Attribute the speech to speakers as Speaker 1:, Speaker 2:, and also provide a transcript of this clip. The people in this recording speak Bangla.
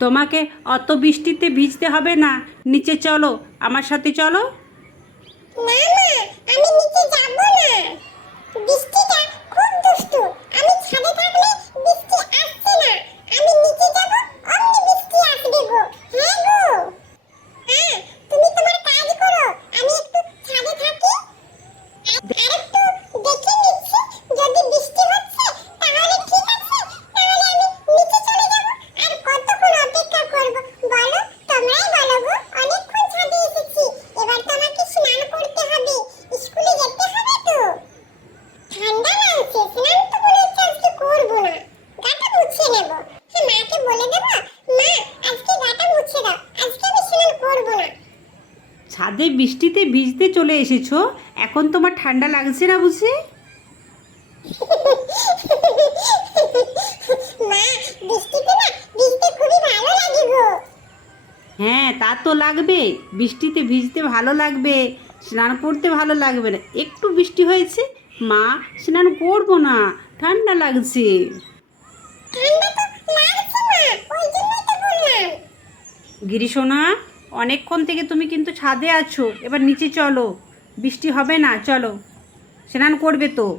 Speaker 1: তোমাকে অত বৃষ্টিতে ভিজতে হবে না। নিচে চলো, আমার সাথে চলো।
Speaker 2: না না আমি নিচে যাব না বৃষ্টিটা খুব দুষ্টু আমি ছাদে থাকলে বৃষ্টি আসছে না আমি নিচে যাব অমনি বৃষ্টি আসবে গো হ্যাঁ গো হ্যাঁ তুমি তোমার কাজ করো আমি একটু ছাদে থাকি আর একটু দেখে নিচ্ছি যদি বৃষ্টি হচ্ছে তাহলে ঠিক আছে তাহলে আমি নিচে চলে যাব আর কতক্ষণ অপেক্ষা করব বলো তোমরাই বলো গো অনেকক্ষণ ছাদে এসেছি এবার তো আমাকে স্নান করতে হবে স্কুলে যেতে হবে তো ঠান্ডা লাগছে স্নান তো মনে হচ্ছে আজকে করব না গাটা মুছে নেব হ্যাঁ মাকে বলে দেবো মা আজকে গাটা মুছে দাও আজকে আমি স্নান করব না
Speaker 1: ছাদে বৃষ্টিতে ভিজতে চলে এসেছ? এখন তোমার ঠান্ডা লাগছে না বুঝি? হ্যাঁ তা তো লাগবে। বৃষ্টিতে ভিজতে ভালো লাগবে স্নান করতে ভালো লাগবে না। একটু বৃষ্টি হয়েছে মা স্নান করব না ঠান্ডা লাগছে। গিরিশোনা অনেকক্ষণ থেকে তুমি কিন্তু ছাদে আছো। এবার নিচে চলো। বৃষ্টি হবে না, চলো। স্নান করবে তো।